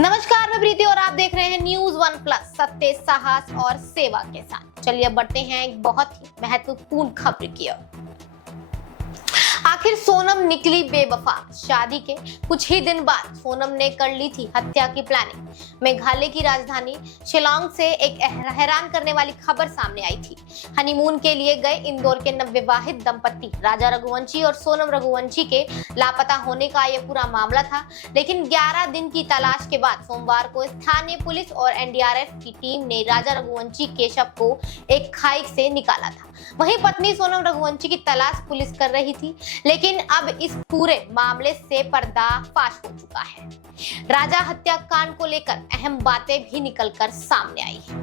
नमस्कार, मैं प्रीति और आप देख रहे हैं न्यूज वन प्लस, सत्य, साहस और सेवा के साथ। चलिए अब बढ़ते हैं एक बहुत ही महत्वपूर्ण खबर की ओर। आखिर सोनम निकली बेवफा। शादी के कुछ ही दिन बाद सोनम ने कर ली थी हत्या की प्लानिंग। मेघालय की राजधानी शिलांग से एक हैरान करने वाली खबर सामने आई थी। हनीमून के लिए गए इंदौर के नवविवाहित दंपत्ति राजा रघुवंशी और सोनम रघुवंशी के लापता होने का यह पूरा मामला था। लेकिन 11 दिन की तलाश के बाद सोमवार को स्थानीय पुलिस और एनडीआरएफ की टीम ने राजा रघुवंशी के शव को एक खाई से निकाला था। वहीं पत्नी सोनम रघुवंशी की तलाश पुलिस कर रही थी, लेकिन अब इस पूरे मामले से पर्दाफाश हो चुका है। राजा हत्याकांड को लेकर अहम बातें भी निकलकर सामने आई है।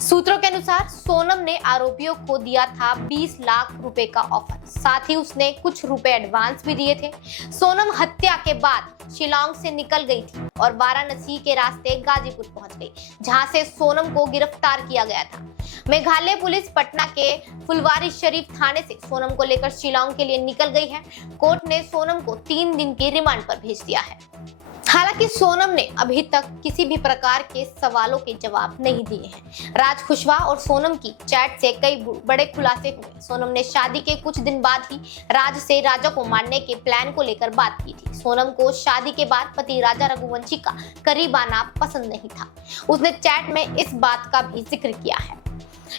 सूत्रों के अनुसार सोनम ने आरोपियों को दिया था 20 लाख रुपए का ऑफर, साथ ही उसने कुछ रुपए एडवांस भी दिए थे। सोनम हत्या के बाद शिलांग से निकल गई थी और वाराणसी के रास्ते गाजीपुर पहुंच गई, जहां से सोनम को गिरफ्तार किया गया था। मेघालय पुलिस पटना के फुलवारी शरीफ थाने से सोनम को लेकर शिलांग के लिए निकल गई है। कोर्ट ने सोनम को 3 दिन की रिमांड पर भेज दिया है। हालांकि सोनम ने अभी तक किसी भी प्रकार के सवालों के जवाब नहीं दिए हैं। राज कुशवाहा और सोनम की चैट से कई बड़े खुलासे हुए। सोनम ने शादी के कुछ दिन बाद ही राज से राजा को मारने के प्लान को लेकर बात की थी। सोनम को शादी के बाद पति राजा रघुवंशी का करीब आना पसंद नहीं था। उसने चैट में इस बात का भी जिक्र किया है।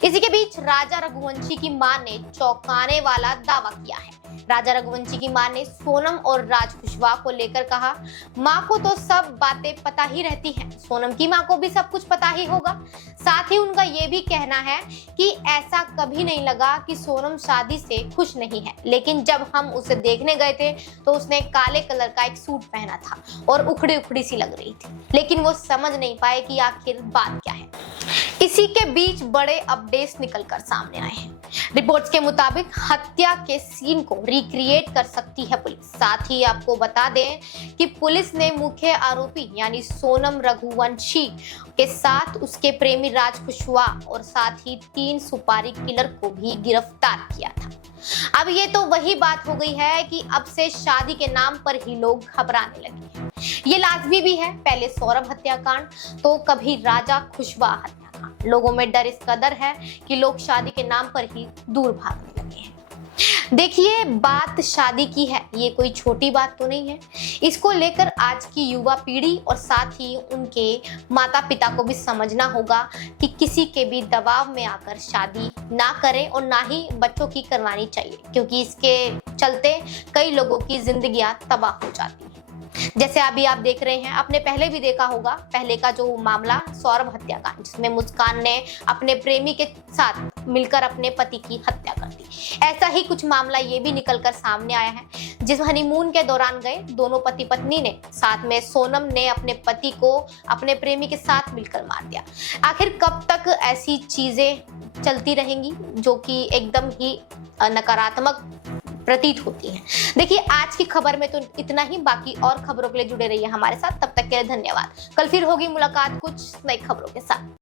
इसी के बीच राजा रघुवंशी की मां ने चौंकाने वाला दावा किया है। राजा रघुवंशी की मां ने सोनम और राज कुशवाहा को लेकर कहा, मां को तो सब बातें पता ही रहती हैं, सोनम की मां को भी सब कुछ पता ही होगा। साथ ही उनका ये भी कहना है कि ऐसा कभी नहीं लगा कि सोनम शादी से खुश नहीं है, लेकिन जब हम उसे देखने गए थे तो उसने काले कलर का एक सूट पहना था और उखड़ी उखड़ी सी लग रही थी, लेकिन वो समझ नहीं पाए कि आखिर बात क्या है। इसी के बीच बड़े अपडेट्स निकलकर सामने आए हैं। रिपोर्ट्स के मुताबिक हत्या के सीन को रिक्रिएट कर सकती है पुलिस। साथ ही आपको बता दें कि पुलिस ने मुख्य आरोपी यानी सोनम रघुवंशी के साथ उसके प्रेमी राज कुशवाहा और साथ ही 3 सुपारी किलर को भी गिरफ्तार किया था। अब ये तो वही बात हो गई है कि अब से शादी के नाम पर ही लोग घबराने लगे हैं। ये लाजमी भी है, पहले सौरभ हत्याकांड तो कभी राजा कुशवाहा हत्याकांड। लोगों में डर इस कदर है कि लोग शादी के नाम पर ही दूर भागने लगे हैं। देखिए, बात शादी की है, ये कोई छोटी बात तो नहीं है। इसको लेकर आज की युवा पीढ़ी और साथ ही उनके माता पिता को भी समझना होगा कि किसी के भी दबाव में आकर शादी ना करें और ना ही बच्चों की करवानी चाहिए, क्योंकि इसके चलते कई लोगों की जिंदगियां तबाह हो जाती हैं। जैसे अभी आप देख रहे हैं, आपने पहले भी देखा होगा, पहले का जो मामला सौरभ हत्याकांड, जिसमें मुस्कान ने अपने प्रेमी के साथ मिलकर अपने पति की हत्या कर दी। ऐसा ही कुछ मामला ये भी निकलकर सामने आया है, जिस हनीमून के दौरान गए दोनों पति पत्नी ने, साथ में सोनम ने अपने पति को अपने प्रेमी के साथ मिलकर मार दिया। आखिर कब तक ऐसी चीजें चलती रहेंगी जो कि एकदम ही नकारात्मक प्रतीत होती है। देखिए, आज की खबर में तो इतना ही। बाकी और खबरों के लिए जुड़े रहिए हमारे साथ। तब तक के लिए धन्यवाद। कल फिर होगी मुलाकात कुछ नई खबरों के साथ।